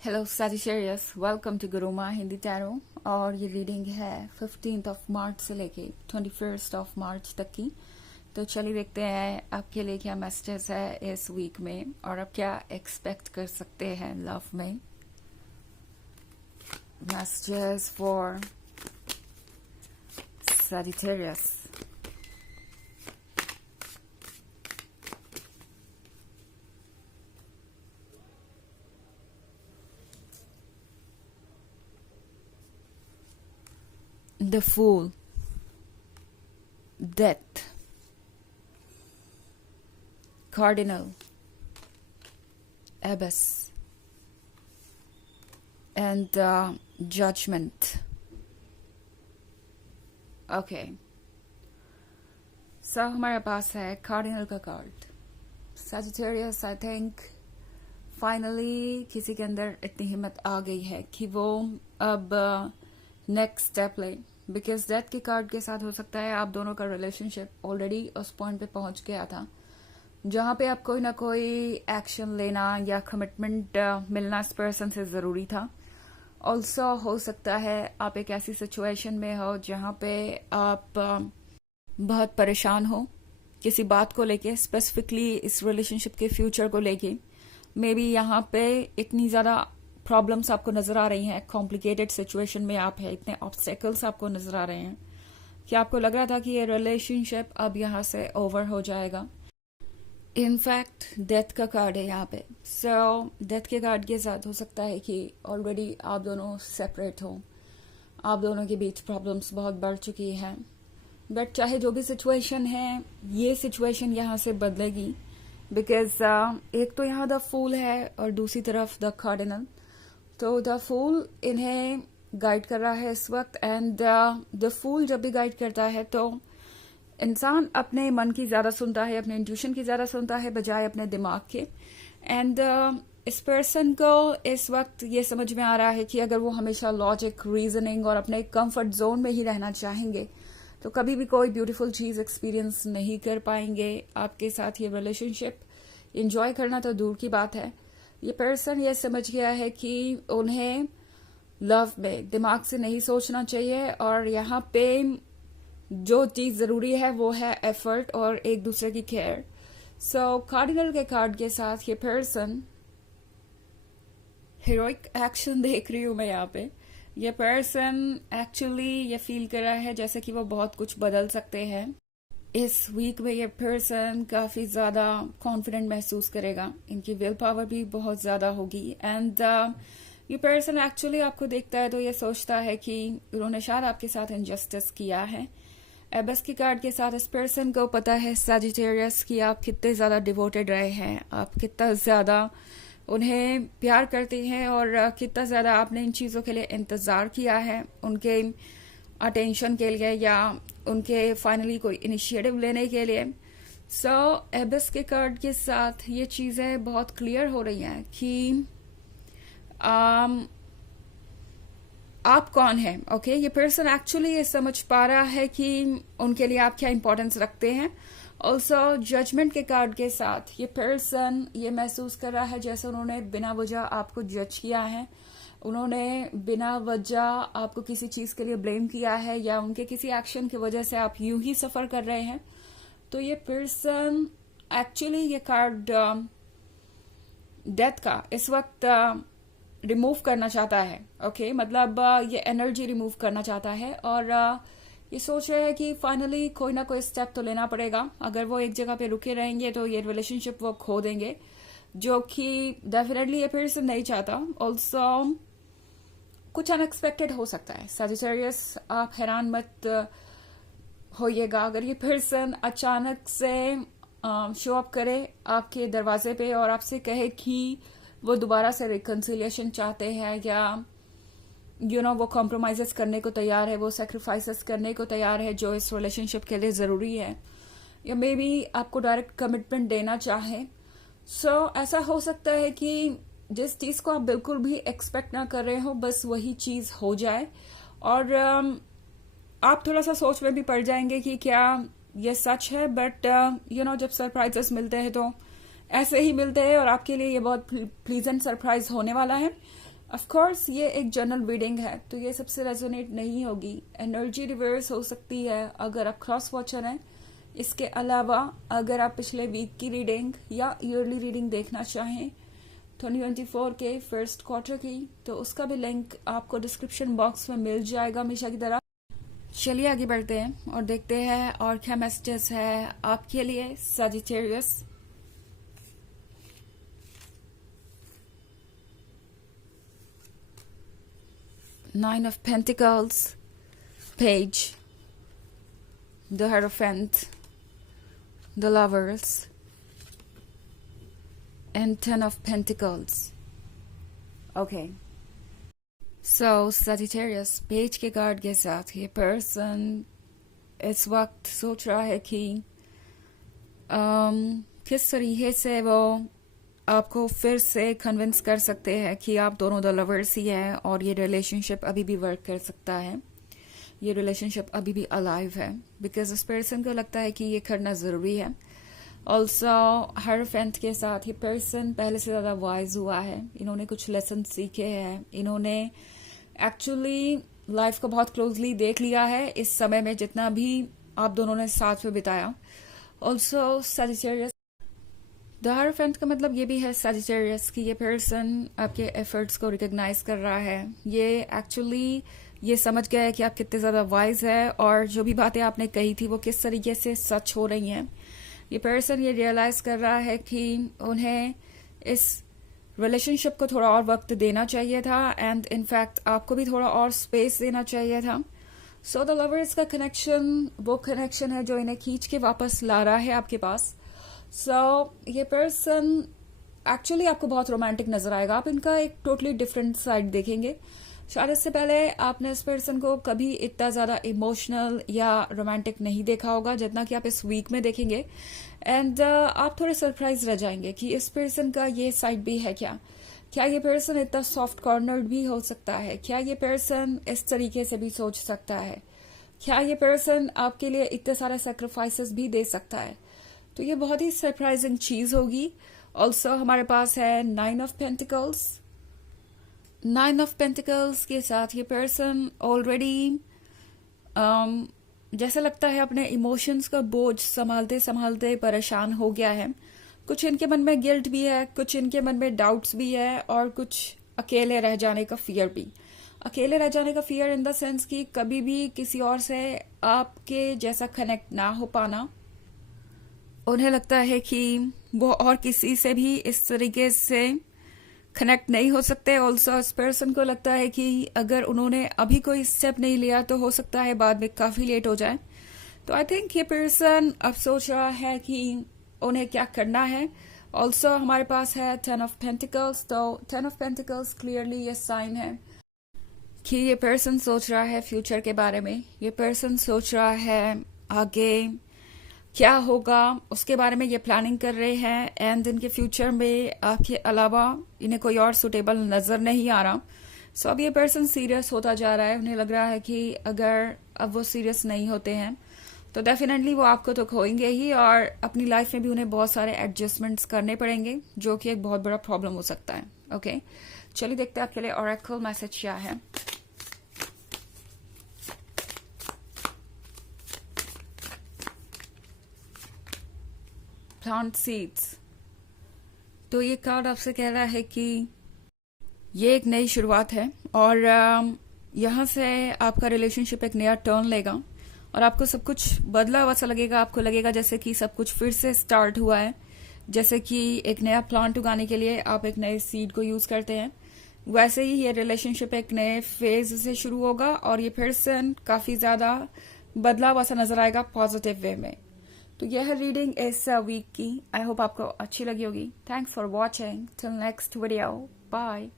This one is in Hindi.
Hello Sagittarius, welcome to Guruma Hindi tarot. और ये रीडिंग है 15th ऑफ मार्च से लेके 21st ऑफ मार्च तक की। तो चलिए देखते हैं आपके लिए क्या मैसेजेस है इस वीक में और आप क्या एक्सपेक्ट कर सकते हैं लव में। Messages for Sagittarius. The Fool, Death, Cardinal, Abyss, and Judgment. Okay. So हमारे पास है कार्डिनल का card. Sagittarius I think finally किसी के अंदर इतनी हिम्मत आ गई है कि वो अब नेक्स्ट स्टेप ले। बिकॉज डेथ के कार्ड के साथ हो सकता है आप दोनों का रिलेशनशिप ऑलरेडी उस पॉइंट पे पहुंच गया था जहां पे आप कोई ना कोई एक्शन लेना या कमिटमेंट मिलना इस पर्सन से ज़रूरी था। ऑल्सो हो सकता है आप एक ऐसी सिचुएशन में हो जहां पे आप बहुत परेशान हो किसी बात को लेके, स्पेसिफिकली इस रिलेशनशिप के फ्यूचर को लेके। मे बी यहाँ पे इतनी ज़्यादा प्रॉब्लम्स आपको नजर आ रही हैं, कॉम्प्लिकेटेड सिचुएशन में आप है, इतने ऑब्स्टेकल्स आपको नजर आ रहे हैं कि आपको लग रहा था कि ये रिलेशनशिप अब यहाँ से ओवर हो जाएगा। इनफैक्ट डेथ का कार्ड है यहाँ पे। सो डेथ के कार्ड के साथ हो सकता है कि ऑलरेडी आप दोनों सेपरेट हो, आप दोनों के बीच प्रॉब्लम्स बहुत बढ़ चुकी हैं। बट चाहे जो भी सिचुएशन है, ये सिचुएशन यहाँ से बदलेगी। बिकॉज एक तो यहाँ द फूल है और दूसरी तरफ द कार्डिनल। तो द फूल इन्हें गाइड कर रहा है इस वक्त। एंड द फूल जब भी गाइड करता है तो इंसान अपने मन की ज़्यादा सुनता है, अपने इंट्यूशन की ज़्यादा सुनता है बजाय अपने दिमाग के। एंड इस पर्सन को इस वक्त ये समझ में आ रहा है कि अगर वो हमेशा लॉजिक, रीजनिंग और अपने कंफर्ट जोन में ही रहना चाहेंगे तो कभी भी कोई ब्यूटीफुल चीज़ एक्सपीरियंस नहीं कर पाएंगे। आपके साथ ये रिलेशनशिप इंजॉय करना तो दूर की बात है, ये पर्सन ये समझ गया है कि उन्हें लव में दिमाग से नहीं सोचना चाहिए और यहाँ पे जो चीज़ ज़रूरी है वो है एफर्ट और एक दूसरे की केयर। सो कार्डिनल के कार्ड के साथ ये पर्सन हीरोइक एक्शन देख रही हूँ मैं यहाँ पे। ये पर्सन एक्चुअली ये फील कर रहा है जैसे कि वो बहुत कुछ बदल सकते हैं। इस वीक में ये पर्सन काफ़ी ज़्यादा कॉन्फिडेंट महसूस करेगा, इनकी विल पावर भी बहुत ज़्यादा होगी। एंड ये पर्सन एक्चुअली आपको देखता है तो ये सोचता है कि उन्होंने शायद आपके साथ इनजस्टिस किया है। एबस के कार्ड के साथ इस पर्सन को पता है सजिटेरियस कि आप कितने ज़्यादा डिवोटेड रहे हैं, आप कितना ज़्यादा उन्हें प्यार करते हैं और कितना ज़्यादा आपने इन चीज़ों के लिए इंतज़ार किया है, उनके अटेंशन के लिए या उनके फाइनली कोई इनिशिएटिव लेने के लिए। सो एबिस के कार्ड के साथ ये चीज़ें बहुत क्लियर हो रही हैं कि आप कौन हैं। ओके, ये पर्सन एक्चुअली ये समझ पा रहा है कि उनके लिए आप क्या इंपॉर्टेंस रखते हैं। ऑल्सो जजमेंट के कार्ड के साथ ये पर्सन ये महसूस कर रहा है जैसे उन्होंने बिना वजह आपको जज किया है, उन्होंने बिना वजह आपको किसी चीज़ के लिए ब्लेम किया है या उनके किसी एक्शन की वजह से आप यूं ही सफ़र कर रहे हैं। तो ये पर्सन एक्चुअली ये कार्ड डेथ का इस वक्त रिमूव करना चाहता है। ओके, मतलब ये एनर्जी रिमूव करना चाहता है और ये सोच रहे हैं कि फाइनली कोई ना कोई स्टेप तो लेना पड़ेगा। अगर वो एक जगह पे रुके रहेंगे तो ये रिलेशनशिप वो खो देंगे, जो कि डेफिनेटली ये पर्सन नहीं चाहता। ऑल्सो कुछ अनएक्सपेक्टेड हो सकता है। सजिटेरियस, आप हैरान मत होइएगा अगर ये पर्सन अचानक से शो अप करे आपके दरवाजे पे और आपसे कहे कि वो दोबारा से रिकन्सिलिएशन चाहते हैं या वो कॉम्प्रोमाइजेस करने को तैयार है, वो सेक्रीफाइसेस करने को तैयार है जो इस रिलेशनशिप के लिए ज़रूरी है, या मे बी आपको डायरेक्ट कमिटमेंट देना चाहे। सो ऐसा हो सकता है कि जिस चीज़ को आप बिल्कुल भी एक्सपेक्ट ना कर रहे हो बस वही चीज़ हो जाए और आप थोड़ा सा सोच में भी पड़ जाएंगे कि क्या ये सच है। बट जब सरप्राइजेस मिलते हैं तो ऐसे ही मिलते हैं और आपके लिए ये बहुत प्लीजेंट सरप्राइज होने वाला है। ऑफ कोर्स ये एक जनरल रीडिंग है, तो ये सबसे रेजोनेट नहीं होगी। एनर्जी रिवर्स हो सकती है अगर आप क्रॉस वॉचर हैं। इसके अलावा अगर आप पिछले वीक की रीडिंग या ईयरली रीडिंग देखना चाहें 2024 के फर्स्ट क्वार्टर की, तो उसका भी लिंक आपको डिस्क्रिप्शन बॉक्स में मिल जाएगा हमेशा की तरह। चलिए आगे बढ़ते हैं और देखते हैं और क्या मैसेजेस है आपके लिए Sagittarius. Nine of Pentacles, Page, the Hierophant, the Lovers, and Ten of Pentacles. Okay. So, Sagittarius, page के कार्ड के साथ ये पर्सन इस वक्त सोच रहा है कि किस तरीके से वो आपको फिर से कन्विंस कर सकते हैं कि आप दोनों द लवर्स ही हैं और ये रिलेशनशिप अभी भी वर्क कर सकता है, ये रिलेशनशिप अभी भी अलाइव है, बिकॉज उस पर्सन को लगता है कि ये करना ज़रूरी है। ऑल्सो हायरोफेंट के साथ ये पर्सन पहले से ज़्यादा वाइज हुआ है, इन्होंने कुछ लेसन सीखे हैं, इन्होंने एक्चुअली लाइफ को बहुत क्लोजली देख लिया है इस समय में जितना भी आप दोनों ने साथ में बिताया। ऑल्सो सजिटेरियस, द हायरोफेंट का मतलब ये भी है सजिटेरियस कि ये पर्सन आपके एफर्ट्स को रिकॉग्नाइज कर रहा है, ये एक्चुअली ये समझ गया है कि आप कितने ज़्यादा वाइज है और जो भी बातें आपने कही थी वो किस तरीके से सच हो रही हैं। ये पर्सन ये रियलाइज कर रहा है कि उन्हें इस रिलेशनशिप को थोड़ा और वक्त देना चाहिए था एंड इनफैक्ट आपको भी थोड़ा और स्पेस देना चाहिए था। सो द लवर्स का कनेक्शन वो कनेक्शन है जो इन्हें खींच के वापस ला रहा है आपके पास। ये पर्सन एक्चुअली आपको बहुत रोमांटिक नजर आएगा, आप इनका एक टोटली डिफरेंट साइड देखेंगे। शायद इससे पहले आपने इस पर्सन को कभी इतना ज्यादा इमोशनल या रोमांटिक नहीं देखा होगा जितना कि आप इस वीक में देखेंगे एंड आप थोड़े सरप्राइज रह जाएंगे कि इस पर्सन का ये साइड भी है क्या ये पर्सन इतना सॉफ्ट कॉर्नर्ड भी हो सकता है, क्या ये पर्सन इस तरीके से भी सोच सकता है, क्या ये पर्सन आपके लिए इतने सारे सेक्रीफाइसेस भी दे सकता है। तो ये बहुत ही सरप्राइजिंग चीज होगी। ऑल्सो हमारे पास है nine of pentacles. Nine of pentacles के साथ ये पर्सन ऑलरेडी जैसा लगता है अपने इमोशंस का बोझ संभालते संभालते परेशान हो गया है। कुछ इनके मन में गिल्ट भी है, कुछ इनके मन में डाउट्स भी है और कुछ अकेले रह जाने का फियर भी। अकेले रह जाने का फियर इन द सेंस कि कभी भी किसी और से आपके जैसा कनेक्ट ना हो पाना। उन्हें लगता है कि वो और किसी से भी इस तरीके से कनेक्ट नहीं हो सकते। ऑल्सो इस पर्सन को लगता है कि अगर उन्होंने अभी कोई स्टेप नहीं लिया तो हो सकता है बाद में काफी लेट हो जाए। तो आई थिंक ये पर्सन अब सोच रहा है कि उन्हें क्या करना है। ऑल्सो हमारे पास है 10 ऑफ पेंटिकल्स। तो 10 ऑफ पेंटिकल्स क्लियरली ये साइन है कि ये पर्सन सोच रहा है फ्यूचर के बारे में, ये पर्सन सोच रहा है आगे क्या होगा उसके बारे में, ये प्लानिंग कर रहे हैं एंड इनके फ्यूचर में आपके अलावा इन्हें कोई और सुटेबल नजर नहीं आ रहा। सो अब ये पर्सन सीरियस होता जा रहा है। उन्हें लग रहा है कि अगर अब वो सीरियस नहीं होते हैं तो डेफिनेटली वो आपको तो खोएंगे ही और अपनी लाइफ में भी उन्हें बहुत सारे एडजस्टमेंट्स करने पड़ेंगे जो कि एक बहुत बड़ा प्रॉब्लम हो सकता है। ओके, चलिए देखते हैं आपके लिए ऑरेकल मैसेज क्या है। Plant seeds. तो ये कार्ड आपसे कह रहा है कि ये एक नई शुरुआत है और यहाँ से आपका रिलेशनशिप एक नया टर्न लेगा और आपको सब कुछ बदला हुआ सा लगेगा। आपको लगेगा जैसे कि सब कुछ फिर से स्टार्ट हुआ है, जैसे कि एक नया प्लांट उगाने के लिए आप एक नए सीड को यूज करते हैं, वैसे ही ये रिलेशनशिप एक नए फेज से शुरू होगा और ये फिर से काफी ज्यादा बदला हुआ सा नजर आएगा पॉजिटिव वे में। तो यह है रीडिंग इस वीक की। आई होप आपको अच्छी लगी होगी। Thanks for watching. Till next video, bye.